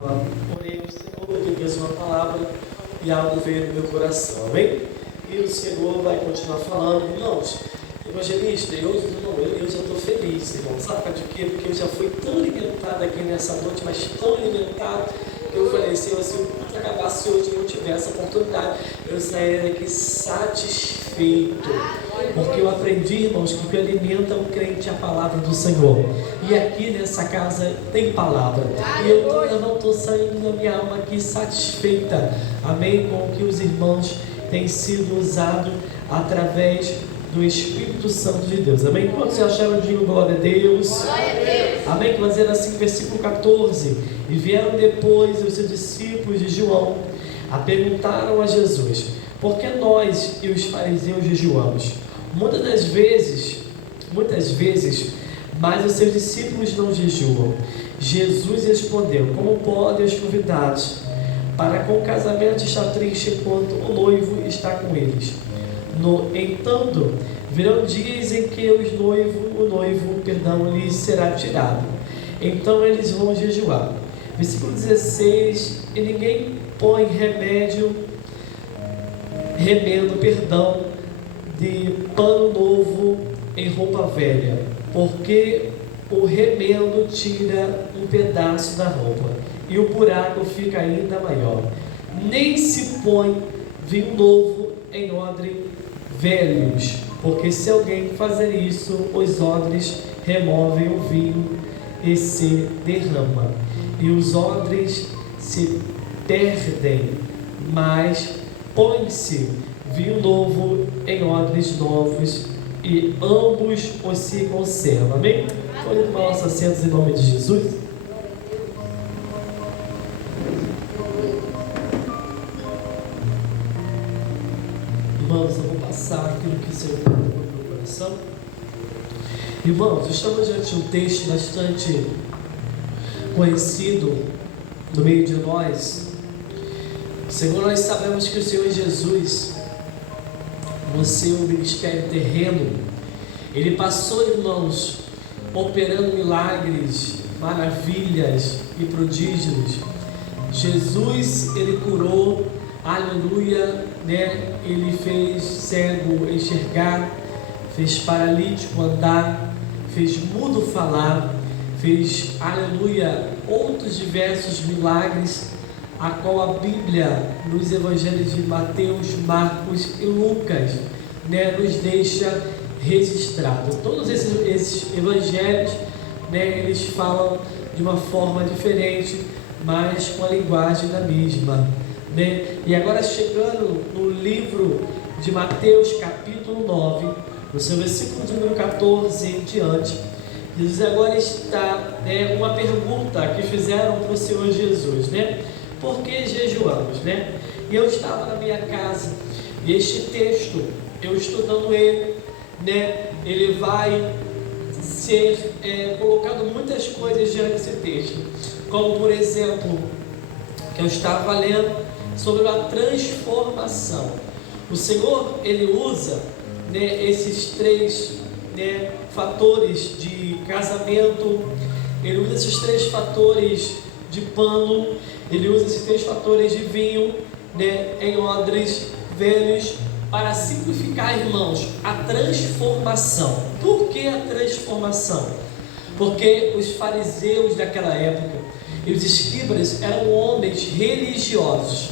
Orei ao Senhor, Ele fez uma palavra e algo veio no meu coração, amém? E o Senhor vai continuar falando, irmãos, evangelista, eu já estou feliz, irmão, sabe de quê? Porque eu já fui tão alimentado aqui nessa noite, mas tão alimentado, que eu falei, Senhor, se eu acabasse hoje e não tivesse essa oportunidade, eu sairia daqui satisfeito, porque eu aprendi, irmãos, que o que alimenta o crente é a palavra do Senhor. E aqui nessa casa tem palavra. E eu não estou saindo da minha alma aqui satisfeita, amém, com o que os irmãos têm sido usados através do Espírito Santo de Deus, amém? Quando vocês acharam, digo glória a Deus. Glória a Deus. Amém? Que vai dizer assim, versículo 14: e vieram depois os seus discípulos de João a perguntaram a Jesus: por que nós e os fariseus jejuamos? Muitas vezes, mas os seus discípulos não jejuam. Jesus respondeu: como podem os convidados para com o casamento estar triste enquanto o noivo está com eles? No entanto, virão dias em que o noivo lhes será tirado. Então eles vão jejuar. Versículo 16: e ninguém põe remendo, de pano novo em roupa velha, porque o remendo tira um pedaço da roupa e o buraco fica ainda maior. Nem se põe vinho novo em odre velhos, porque se alguém fazer isso, os odres removem o vinho e se derrama, e os odres se perdem, mas põe-se vinho novo em odres novos, e ambos os se conservam. Amém? Olhem para nossos assentos em nome de Jesus. Irmãos, eu vou passar aquilo que o Senhor colocou no meu coração. Irmãos, estamos diante de um texto bastante conhecido no meio de nós. Segundo nós sabemos que o Senhor Jesus, no seu ministério terreno, Ele passou, irmãos, operando milagres, maravilhas e prodígios. Jesus, Ele curou, aleluia, né? Ele fez cego enxergar, fez paralítico andar, fez mudo falar, fez, aleluia, outros diversos milagres, a qual a Bíblia, nos evangelhos de Mateus, Marcos e Lucas, né, nos deixa registrado. Todos esses evangelhos, né, eles falam de uma forma diferente, mas com a linguagem da mesma, né? E agora, chegando no livro de Mateus, capítulo 9, no seu versículo de número 14 em diante, Jesus agora está, né, uma pergunta que fizeram para o Senhor Jesus, né? Por que jejuamos, né? E eu estava na minha casa, e este texto, eu estudando ele, né, ele vai ser colocado muitas coisas diante desse texto, como por exemplo, que eu estava lendo sobre a transformação. O Senhor, Ele usa, né, esses três, né, fatores de casamento, Ele usa esses três fatores de pano, Ele usa esses três fatores de vinho, né, em odres velhos, para simplificar, irmãos, a transformação. Por que a transformação? Porque os fariseus daquela época e os escribas eram homens religiosos,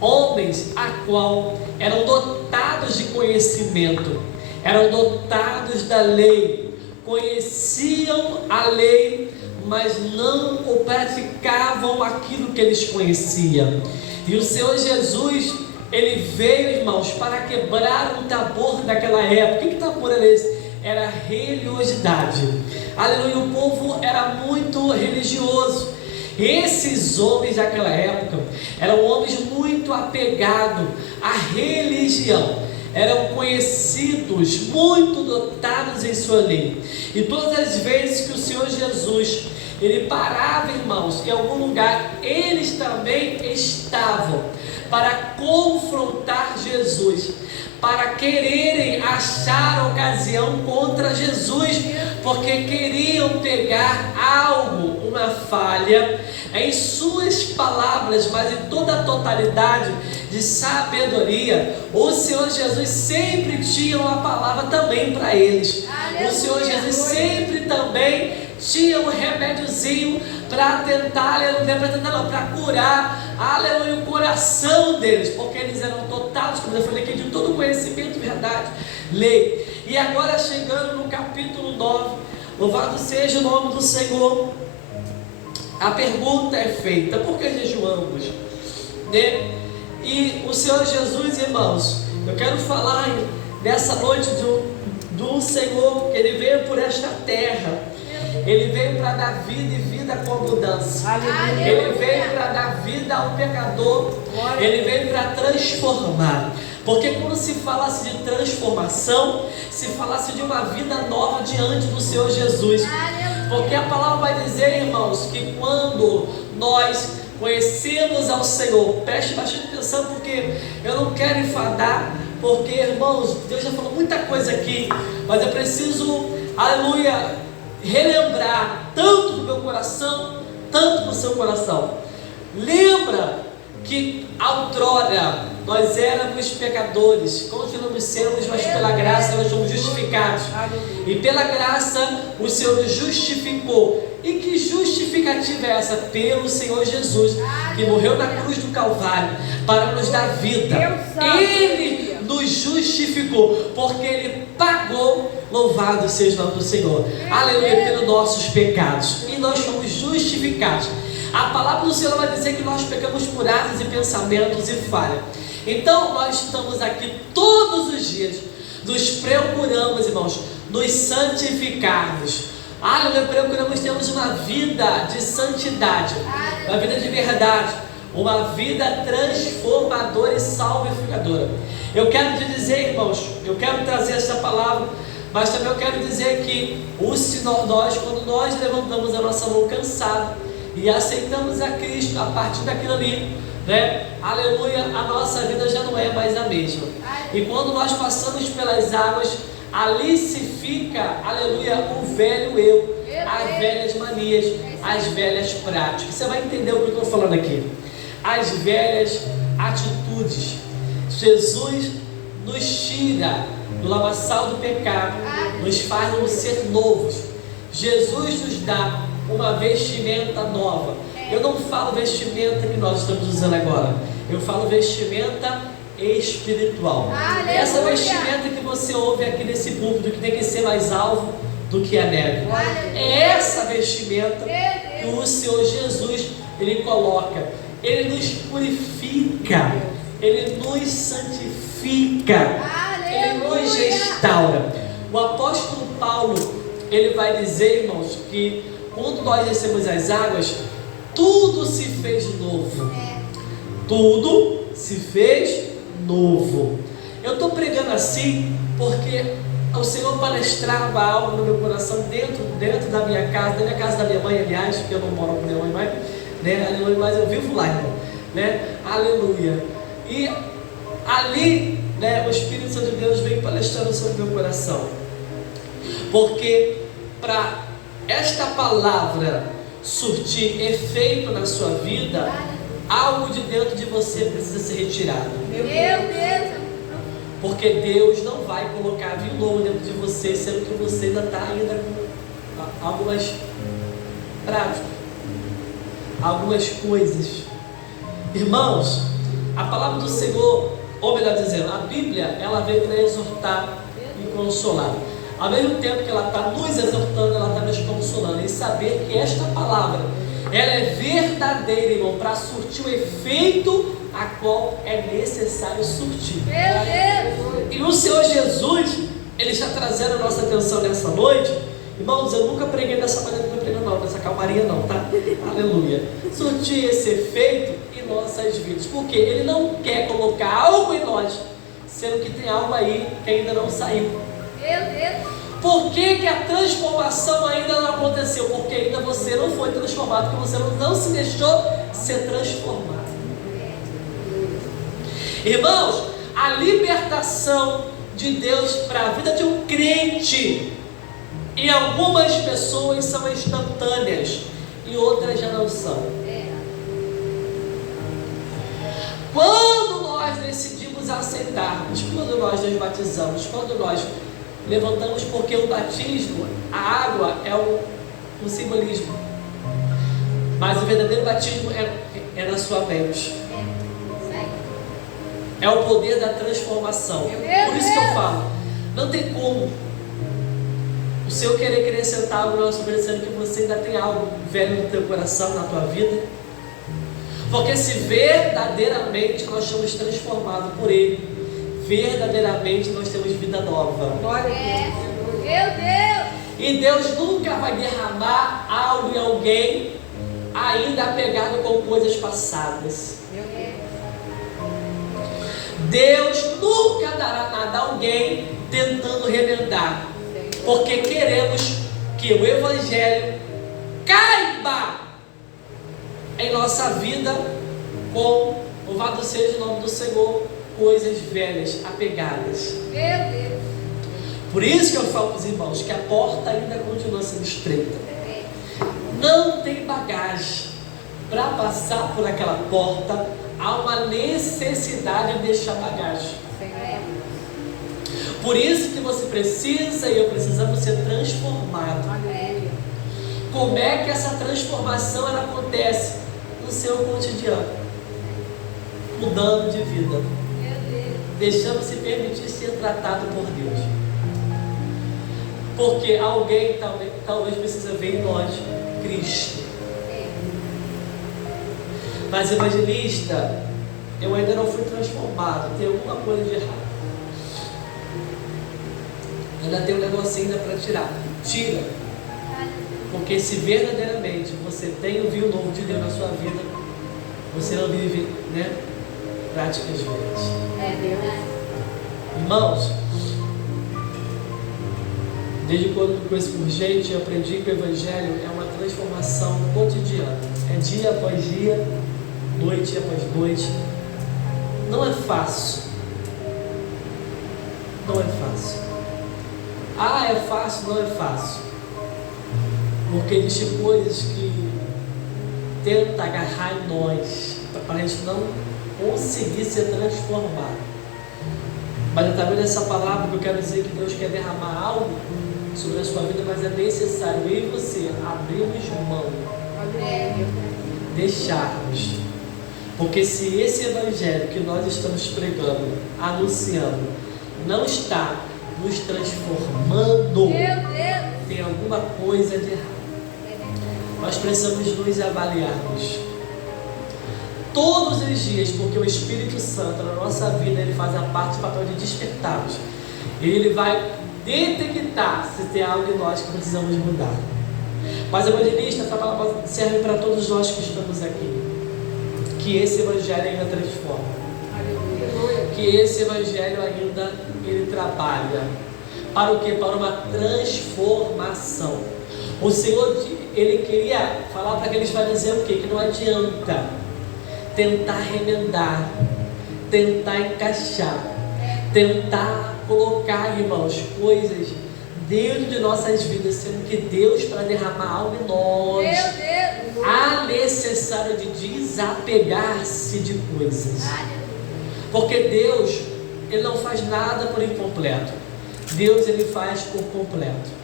homens a qual eram dotados de conhecimento, eram dotados da lei, conheciam a lei, mas não o praticavam aquilo que eles conheciam. E o Senhor Jesus, Ele veio, irmãos, para quebrar um tabu daquela época. Que tabu era esse? Era religiosidade. Aleluia, o povo era muito religioso. Esses homens daquela época eram homens muito apegados à religião, eram conhecidos, muito dotados em sua lei. E todas as vezes que o Senhor Jesus, Ele parava, irmãos, em algum lugar, eles também estavam para confrontar Jesus, para quererem achar ocasião contra Jesus, porque queriam pegar algo, uma falha em suas palavras, mas em toda a totalidade de sabedoria. O Senhor Jesus sempre tinha uma palavra também para eles. O Senhor Jesus sempre também tinha um remédiozinho para tentar, aleluia, para curar, aleluia, o coração deles, porque eles eram dotados, como eu falei aqui, de todo conhecimento, verdade, lei. E agora chegando no capítulo 9, louvado seja o nome do Senhor, a pergunta é feita: por que jejuamos? Né? E o Senhor Jesus, irmãos, eu quero falar nessa noite do Senhor, que Ele veio por esta terra. Ele veio para dar vida e vida com abundância. Ele veio para dar vida ao pecador. Ele veio para transformar. Porque quando se falasse de transformação, se falasse de uma vida nova diante do Senhor Jesus. Porque a palavra vai dizer, irmãos, que quando nós conhecemos ao Senhor, preste bastante atenção, porque eu não quero enfadar, porque, irmãos, Deus já falou muita coisa aqui, mas eu preciso, aleluia, relembrar tanto do meu coração, tanto do seu coração. Lembra que outrora nós éramos pecadores, continuamos sendo, mas pela graça nós somos justificados. E pela graça o Senhor nos justificou. E que justificativa é essa? Pelo Senhor Jesus, que morreu na cruz do Calvário para nos dar vida. Ele nos justificou, porque Ele pagou, louvado seja o nome do Senhor, aleluia, pelos nossos pecados, e nós fomos justificados. A palavra do Senhor vai dizer que nós pecamos por atos e pensamentos e falha. Então nós estamos aqui todos os dias, nos procuramos, irmãos, nos santificarmos. Aleluia, procuramos termos uma vida de santidade, uma vida de verdade, uma vida transformadora e salvificadora. Eu quero te dizer, irmãos, eu quero trazer essa palavra, mas também eu quero dizer que quando nós levantamos a nossa mão cansada e aceitamos a Cristo, a partir daquilo ali, né? Aleluia, a nossa vida já não é mais a mesma. E quando nós passamos pelas águas, ali se fica, aleluia, o velho eu, as velhas manias, as velhas práticas. Você vai entender o que eu estou falando aqui. As velhas atitudes. Jesus nos tira do lamaçal do pecado, nos faz ser novos. Jesus nos dá uma vestimenta nova. Eu não falo vestimenta que nós estamos usando agora, eu falo vestimenta espiritual. Aleluia. Essa vestimenta que você ouve aqui nesse púlpito, que tem que ser mais alvo do que a neve, é essa vestimenta que o Senhor Jesus, Ele coloca. Ele nos purifica, Ele nos santifica, Ele nos restaura. O apóstolo Paulo, ele vai dizer, irmãos, que quando nós descemos as águas, tudo se fez novo. Tudo se fez novo. Eu estou pregando assim porque o Senhor palestrava algo no meu coração dentro da minha casa, da minha mãe, aliás, porque eu não moro com minha mãe mais, né? Aleluia, mas eu vivo lá, irmão, né? Aleluia. E ali, né, o Espírito Santo de Deus veio palestrando sobre o meu coração, porque para esta palavra surtir efeito na sua vida, algo de dentro de você precisa ser retirado. Meu Deus. Porque Deus não vai colocar vinho novo dentro de você, sendo que você ainda está com algo mais prático, algumas coisas. Irmãos, a palavra do Senhor, ou melhor dizendo, a Bíblia, ela veio para exortar e consolar. Ao mesmo tempo que ela está nos exortando, ela está nos consolando, em saber que esta palavra, ela é verdadeira, irmão, para surtir o efeito a qual é necessário surtir. E o Senhor Jesus, Ele está trazendo a nossa atenção nessa noite. Irmãos, eu nunca preguei dessa maneira, não preguei não, dessa calmaria não, tá? Aleluia. Surtir esse efeito em nossas vidas, porque Ele não quer colocar algo em nós, sendo que tem algo aí que ainda não saiu. Por que a transformação ainda não aconteceu? Porque ainda você não foi transformado, porque você não se deixou ser transformado. Irmãos, a libertação de Deus para a vida de um crente, em algumas pessoas são instantâneas, e outras já não são. Quando nós decidimos aceitarmos, quando nós nos batizamos, quando nós levantamos, porque o batismo, a água é um simbolismo, mas o verdadeiro batismo é na sua mente, é o poder da transformação. Por isso que eu falo, não tem como o Senhor querer acrescentar algo na sua vida, sendo que você ainda tem algo velho no teu coração, na tua vida. Porque se verdadeiramente nós somos transformados por Ele, verdadeiramente nós temos vida nova. Glória a Deus. Meu Deus! E Deus nunca vai derramar algo em alguém ainda apegado com coisas passadas. Meu Deus. Deus nunca dará nada a alguém tentando remendar, porque queremos que o Evangelho caiba em nossa vida com, louvado seja o nome do Senhor, coisas velhas, apegadas. Meu Deus. Por isso que eu falo para os irmãos que a porta ainda continua sendo estreita. Não tem bagagem para passar por aquela porta. Há uma necessidade de deixar bagagem. Por isso que você precisa e eu precisamos ser transformados. Como é que essa transformação ela acontece? No seu cotidiano, mudando de vida, deixando se permitir ser tratado por Deus. Porque alguém talvez precisa ver em nós Cristo. Mas evangelista, eu ainda não fui transformado, tem alguma coisa de errado. Ainda tem um negocinho para tirar. Tira. Porque se verdadeiramente você tem o vinho novo de Deus na sua vida, você não vive, práticas velhas. É verdade. Irmãos, desde quando me conheço por gente, eu aprendi que o Evangelho é uma transformação cotidiana. É dia após dia, noite após noite. Não é fácil. Não é fácil. Ah, é fácil? Não é fácil. Porque existem coisas que tentam agarrar em nós, para a gente não conseguir ser transformado. Mas através dessa palavra que eu quero dizer que Deus quer derramar algo sobre a sua vida, mas é necessário eu e você abrirmos mão, deixarmos. Porque se esse evangelho que nós estamos pregando, anunciando, não está nos transformando, tem alguma coisa de errado. Nós precisamos nos avaliarmos todos os dias, porque o Espírito Santo na nossa vida, ele faz a parte do papel de despertar-nos. Ele vai detectar se tem algo em nós que precisamos mudar. Mas evangelista, essa palavra serve para todos nós que estamos aqui. Que esse evangelho ainda transforma. Que esse evangelho ainda ele trabalha. Para o quê? Para uma transformação. O Senhor, ele queria falar para aqueles fariseus o quê? Que não adianta tentar remendar, tentar encaixar, tentar colocar, irmãos, coisas dentro de nossas vidas, sendo que Deus, para derramar algo em nós, há necessário de desapegar-se de coisas. Porque Deus, ele não faz nada por incompleto. Deus, ele faz por completo.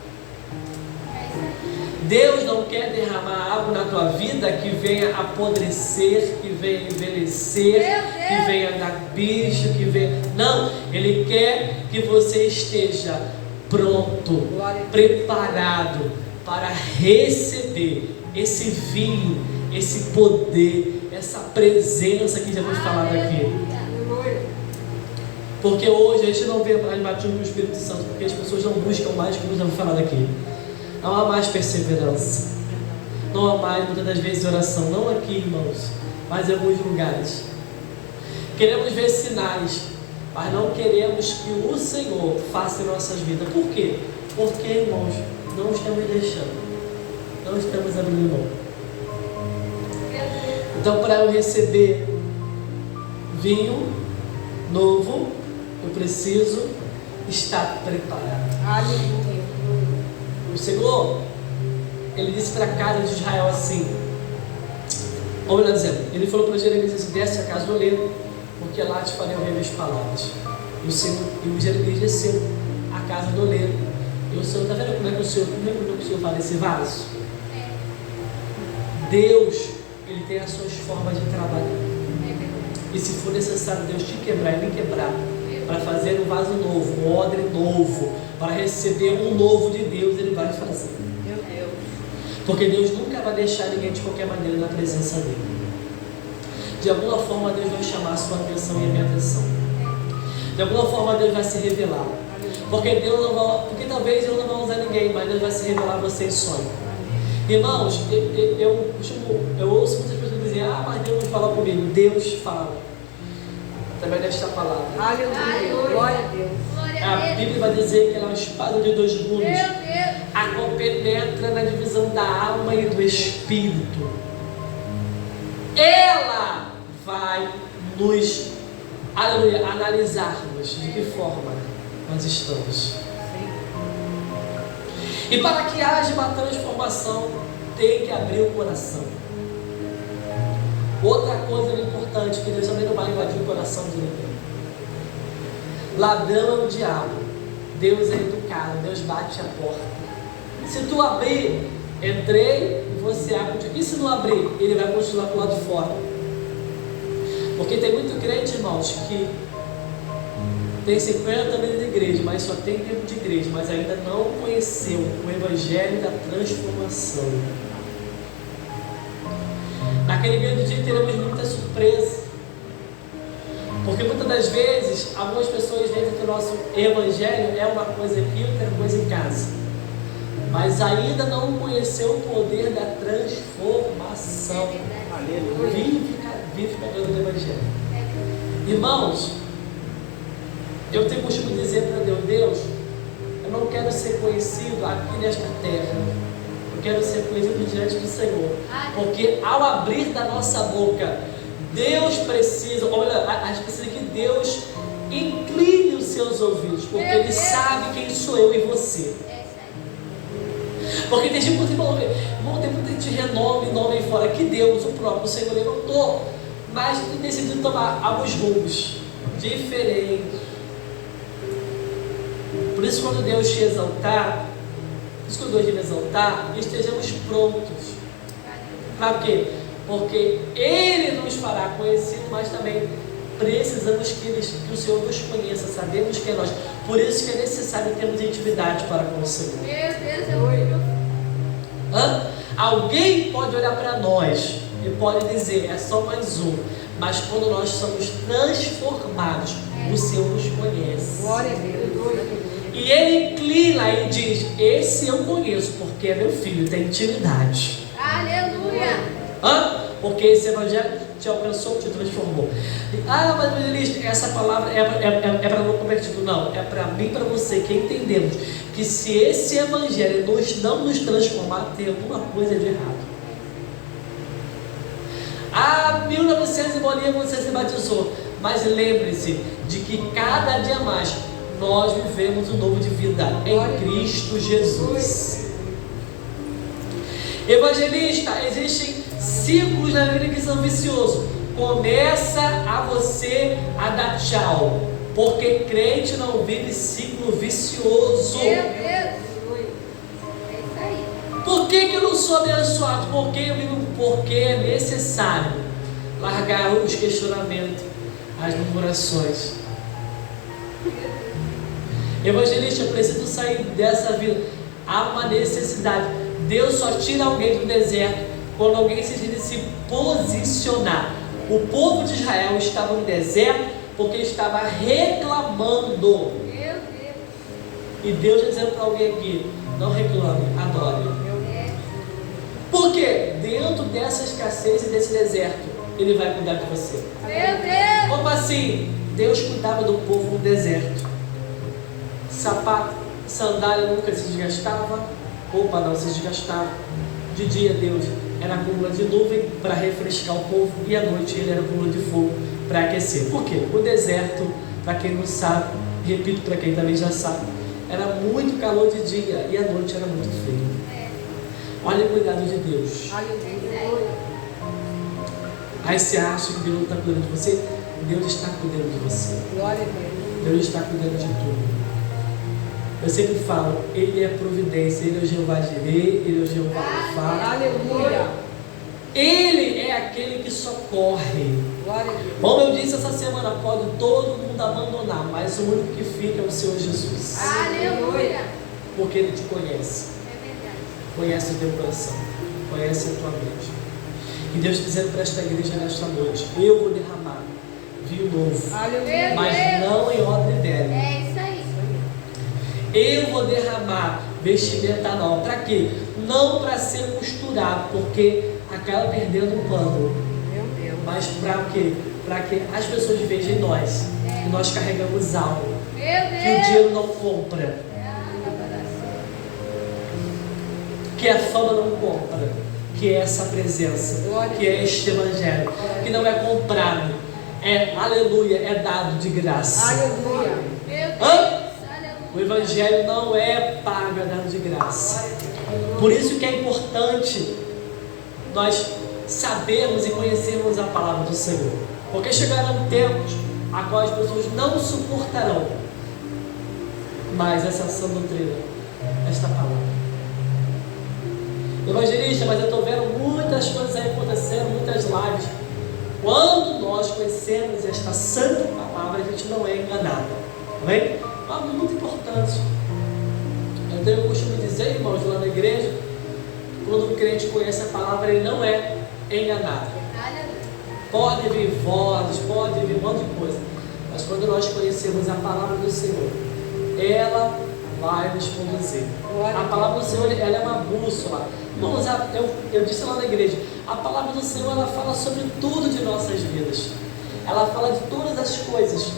Deus não quer derramar algo na tua vida que venha apodrecer, que venha envelhecer, que venha dar bicho, que venha... Não, Ele quer que você esteja pronto, preparado para receber esse vinho, esse poder, essa presença que já foi falado aqui. Porque hoje a gente não vê mais batismo com o Espírito Santo, porque as pessoas não buscam mais, como já foi falado aqui. Não há mais perseverança. Não há mais, muitas das vezes, oração. Não aqui, irmãos, mas em alguns lugares. Queremos ver sinais, mas não queremos que o Senhor faça em nossas vidas. Por quê? Porque, irmãos, não estamos deixando. Não estamos abrindo mão. Então, para eu receber vinho novo, eu preciso estar preparado. Aleluia. O Senhor, Ele disse para a casa de Israel assim, ou melhor dizendo, Ele falou para Jeremias assim, desce a casa do oleiro, porque lá te farei ouvir minhas palavras. E o Jeremias desceu a casa do oleiro. E o Senhor, está vendo como é que o Senhor fala esse vaso? Deus, Ele tem as suas formas de trabalhar. E se for necessário Deus te quebrar e me quebrar, para fazer um vaso novo, um odre novo, para receber um novo de Deus, Ele vai fazer. Meu Deus. Porque Deus nunca vai deixar ninguém de qualquer maneira na presença dEle. De alguma forma Deus vai chamar a sua atenção e a minha atenção. De alguma forma Deus vai se revelar. Porque talvez Deus não vai usar ninguém, mas Deus vai se revelar a você em sonho. Irmãos, eu ouço muitas pessoas dizerem, mas Deus não fala comigo. Deus fala através desta palavra. Aleluia. Glória a Deus. A Bíblia vai dizer que ela é uma espada de dois gumes, Meu Deus. a qual penetra na divisão da alma e do espírito. Ela vai nos, aleluia, analisarmos de que forma nós estamos. E para que haja uma transformação, tem que abrir o coração. Outra coisa importante, que Deus também não vai invadir o coração de ninguém. Ladrão é o diabo, Deus é educado, Deus bate a porta. Se tu abrir, entrei e você abre. E se não abrir, ele vai continuar para o lado de fora. Porque tem muito crente, irmãos, que tem 50 anos de igreja, mas só tem tempo de igreja, mas ainda não conheceu o Evangelho da transformação. Naquele grande dia teremos muita surpresa, porque muitas das vezes algumas pessoas dentro do nosso Evangelho é uma coisa aqui, outra coisa em casa, mas ainda não conheceu o poder da transformação. Vive pegando o Evangelho. Irmãos, eu tenho costume de dizer para Deus, eu não quero ser conhecido aqui nesta terra, eu quero ser conhecido diante do Senhor, porque ao abrir da nossa boca, Deus precisa, ou melhor, a gente precisa que Deus incline os seus ouvidos, porque Ele sabe quem sou eu e você. Porque tem gente que tem muita gente de renome, nome aí fora, que Deus, o próprio Senhor, levantou, mas decidiu tomar alguns rumos diferentes. Por isso, quando Deus te exaltar, estejamos prontos. Para quê? Porque Ele nos fará conhecido, mas também precisamos que o Senhor nos conheça, sabemos que é nós. Por isso que é necessário termos intimidade para com o Senhor. Meu Deus, é muito. Alguém pode olhar para nós e pode dizer, é só mais um. Mas quando nós somos transformados, o Senhor nos conhece. Glória a Deus. E Ele inclina e diz, esse eu conheço, porque é meu filho, tem intimidade. Aleluia. Porque esse Evangelho te alcançou, te transformou. Mas evangelista, essa palavra é para não convertido. Não, é para mim e para você, que entendemos que se esse Evangelho não nos transformar, tem alguma coisa de errado. 1900 e bolinha você se batizou, mas lembre-se de que cada dia mais nós vivemos um novo de vida em Cristo Jesus. Evangelista, existem ciclos na vida que são viciosos. Começa a você a dar tchau, porque crente não vive ciclo vicioso. Meu Deus. É isso aí. Por que eu não sou abençoado? Porque é necessário largar os questionamentos, as murmurações. Evangelista, eu preciso sair dessa vida. Há uma necessidade. Deus só tira alguém do deserto quando alguém se posicionar. O povo de Israel estava no deserto porque estava reclamando. Meu Deus. E Deus está dizendo para alguém aqui, não reclame, adore. Por quê? Dentro dessa escassez e desse deserto, Ele vai cuidar de você. Meu Deus. Como assim? Deus cuidava do povo no deserto. Sapato, sandália nunca se desgastava, roupa não se desgastava. De dia Deus era a coluna de nuvem para refrescar o povo, e à noite Ele era a coluna de fogo para aquecer. Por quê? O deserto Para quem não sabe, repito para quem também já sabe, era muito calor de dia e a noite era muito frio. Olha o cuidado de Deus. Aleluia. Aí você acha que Deus não está cuidando de você? Deus está cuidando de você. Glória a Deus. Deus está cuidando de tudo. Eu sempre falo, Ele é providência, Ele é o Jeová Jireh, Ele é o Jeová Rapha. Aleluia. Ele é aquele que socorre. Glória a Deus. Como eu disse essa semana, pode todo mundo abandonar, mas o único que fica é o Senhor Jesus. Aleluia. Porque Ele te conhece. É verdade. Conhece o teu coração, conhece a tua mente. E Deus dizendo para esta igreja nesta noite, eu vou derramar vinho novo, Aleluia. mas não em odre velho. É isso aí. Eu vou derramar vestimenta nova. Para quê? Não para ser costurado, porque acaba perdendo o pano. Meu Deus. Mas para quê? Para que as pessoas vejam em nós que nós carregamos algo Meu que o Deus. dinheiro não compra, que a fama não compra, que é essa presença, que é este evangelho, que não é comprado, é aleluia, é dado de graça. Aleluia. Meu Deus. Hã? O Aleluia. evangelho não é pago, é dado de graça. Por isso que é importante nós sabermos e conhecermos a palavra do Senhor, porque chegarão tempos a qual as pessoas não suportarão mais essa sã doutrina, esta palavra. Evangelista, mas eu estou vendo muitas coisas aí acontecendo, muitas lives. Quando nós conhecemos esta santa palavra, a gente não é enganado. Amém? Algo muito importante. Eu tenho o costume de dizer, irmãos, lá na igreja, quando o crente conhece a palavra, ele não é enganado. Aleluia. Pode vir vozes, pode vir um monte de coisa, mas quando nós conhecemos a palavra do Senhor, ela vai nos conduzir. A palavra do Senhor, ela é uma bússola. Irmãos, eu disse lá na igreja, a palavra do Senhor, ela fala sobre tudo de nossas vidas. Ela fala de todas as coisas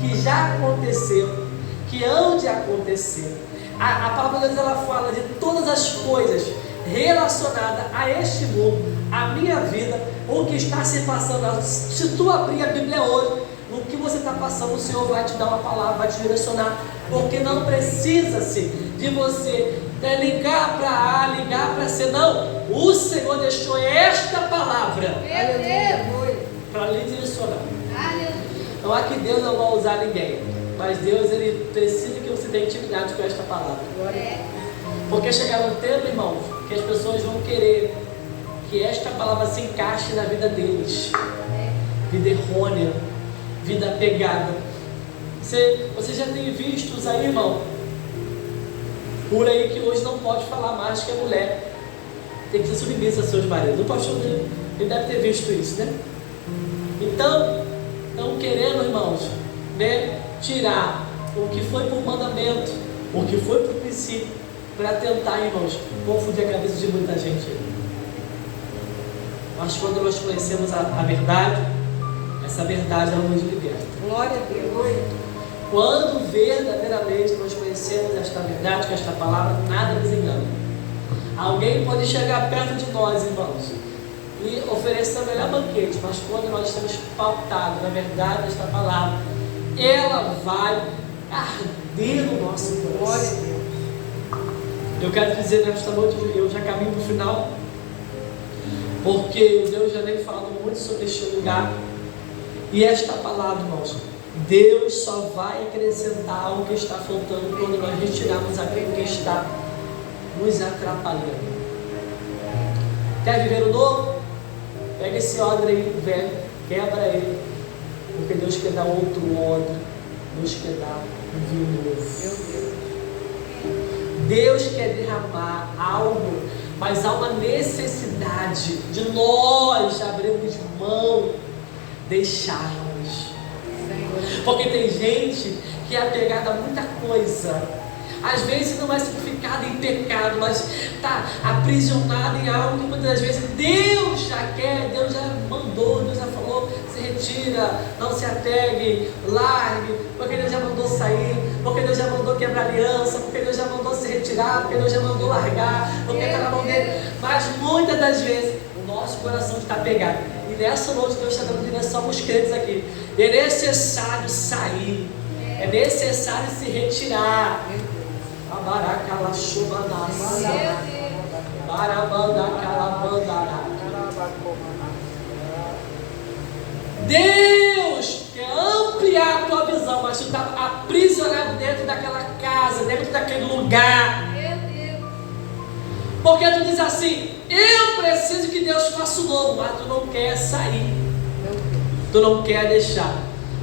que já aconteceram, que hão de acontecer. A palavra de Deus, ela fala de todas as coisas relacionadas a este mundo, a minha vida, o que está se passando. Se tu abrir a Bíblia hoje, no que você está passando, o Senhor vai te dar uma palavra, vai te direcionar, porque não precisa-se de você ligar para A, ligar para C, não. O Senhor deixou esta palavra Meu Deus. para lhe direcionar. Aleluia. Não é que Deus não vai usar ninguém, mas Deus, ele precisa que você tenha intimidade com esta palavra. É. Porque chegará um tempo, irmãos, que as pessoas vão querer que esta palavra se encaixe na vida deles. Vida errônea, vida apegada. Você já tem visto os aí, irmão, por aí, que hoje não pode falar mais que é mulher, tem que ser submissa aos seus maridos. O pastor, ele deve ter visto isso, né? Então, estão querendo, irmãos, né, tirar o que foi por mandamento, o que foi por princípio, para tentar, irmãos, confundir a cabeça de muita gente. Mas quando nós conhecemos a verdade, essa verdade ela nos liberta. Glória a Deus. Quando verdadeiramente nós conhecemos esta verdade, que esta palavra, nada nos engana. Alguém pode chegar perto de nós, irmãos, e oferecer o melhor banquete, mas quando nós estamos pautados na verdade desta palavra, ela vai arder no nosso Glória a coração. Deus. Eu quero dizer nesta noite, eu já caminho para o final, porque Deus já vem falando muito sobre este lugar. E esta palavra, irmãos, Deus só vai acrescentar o que está faltando quando nós retirarmos aquilo que está nos atrapalhando. Quer viver o novo? Pega esse odre aí, velho, quebra ele, porque Deus quer dar outro odre, Deus quer dar um vinho novo. Meu Deus. Deus quer derramar algo, mas há uma necessidade de nós abrirmos mão, deixarmos. Porque tem gente que é apegada a muita coisa, às vezes não é simplificada em pecado, mas está aprisionada em algo que muitas vezes Deus já quer, Deus já mandou, Deus já falou, se retira, não se apegue, largue, porque Deus já mandou sair, porque Deus já mandou quebrar aliança, porque Deus já mandou se retirar, porque Deus já mandou largar, porque está na mão dele. Mas muitas das vezes o nosso coração está apegado. E nessa noite Deus está dando direção aos crentes aqui. É necessário sair. É necessário se retirar. Deus quer ampliar a tua visão, mas tu está aprisionado dentro daquela casa, dentro daquele lugar. Porque tu diz assim: eu preciso que Deus faça o novo, mas tu não quer sair. Tu não quer deixar.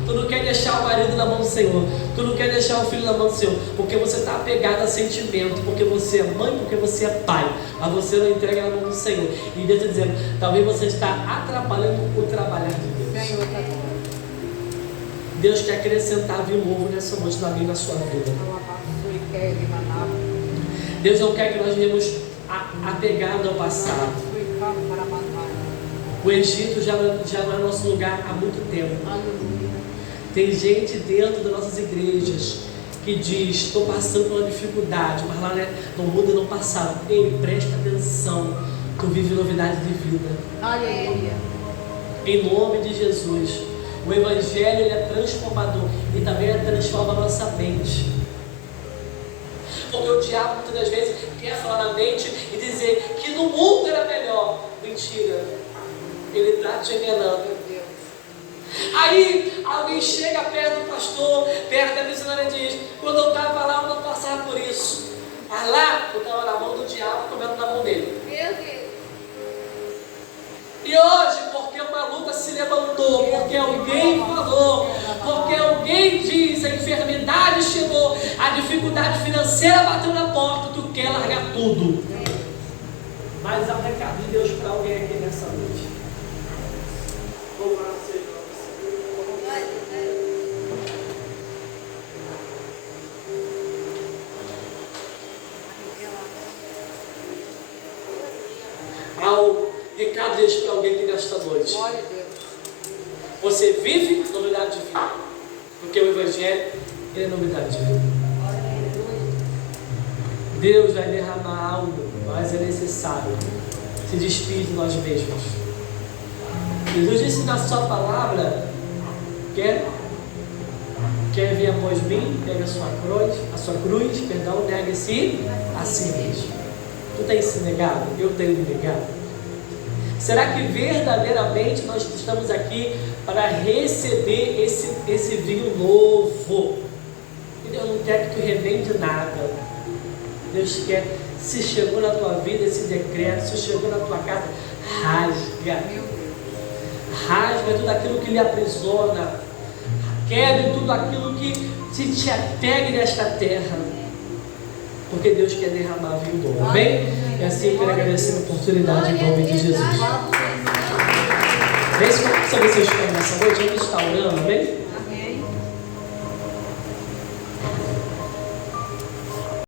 Tu não quer deixar o marido na mão do Senhor. Tu não quer deixar o filho na mão do Senhor. Porque você está apegado a sentimento. Porque você é mãe, porque você é pai. Mas você não entrega na mão do Senhor. E Deus está dizendo: talvez você está atrapalhando o trabalhar de Deus. Deus quer acrescentar vinho novo nessa noite na minha e na sua vida. Deus não quer que nós vivamos apegados ao passado. O Egito já não é nosso lugar há muito tempo. Tem gente dentro das nossas igrejas que diz: estou passando por uma dificuldade, mas lá no mundo não passaram. Ei, presta atenção, tu vive novidade de vida. Aleluia. Em nome de Jesus. O Evangelho ele é transformador e também transforma a nossa mente. Porque o diabo muitas das vezes quer falar na mente e dizer que no mundo era melhor. Mentira. Ele está te enganando. Aí alguém chega perto do pastor, perto da missionária e diz: quando eu estava lá eu não passava por isso. Mas lá eu estava na mão do diabo, comendo na mão dele. Meu Deus. E hoje, porque uma luta se levantou, porque alguém falou, porque alguém diz, a enfermidade chegou, a dificuldade financeira bateu na porta, tu quer largar tudo. Mas há um recado de Deus para alguém aqui nessa noite. Louvado seja o nome do Senhor. Há um recado de Deus para alguém aqui nesta noite. Glória a Deus. Você vive novidade de vida, porque o Evangelho é novidade de vida. Deus vai derramar algo, mas é necessário se despedir de nós mesmos. Jesus disse na sua palavra: quer vir após mim, pega a sua cruz, negue-se a si mesmo. Tu tens se negado? Eu tenho me negado? Será que verdadeiramente nós estamos aqui para receber esse vinho novo? E Deus não quer que tu revende nada. Deus quer, se chegou na tua vida esse decreto, se chegou na tua casa, rasga. Rasga tudo aquilo que lhe aprisiona. Quebre tudo aquilo que se te apegue nesta terra. Porque Deus quer derramar vinho novo. Amém? E assim eu quero agradecer a oportunidade em nome de Jesus. Vê se vocês estão nessa noite, a gente está orando, amém?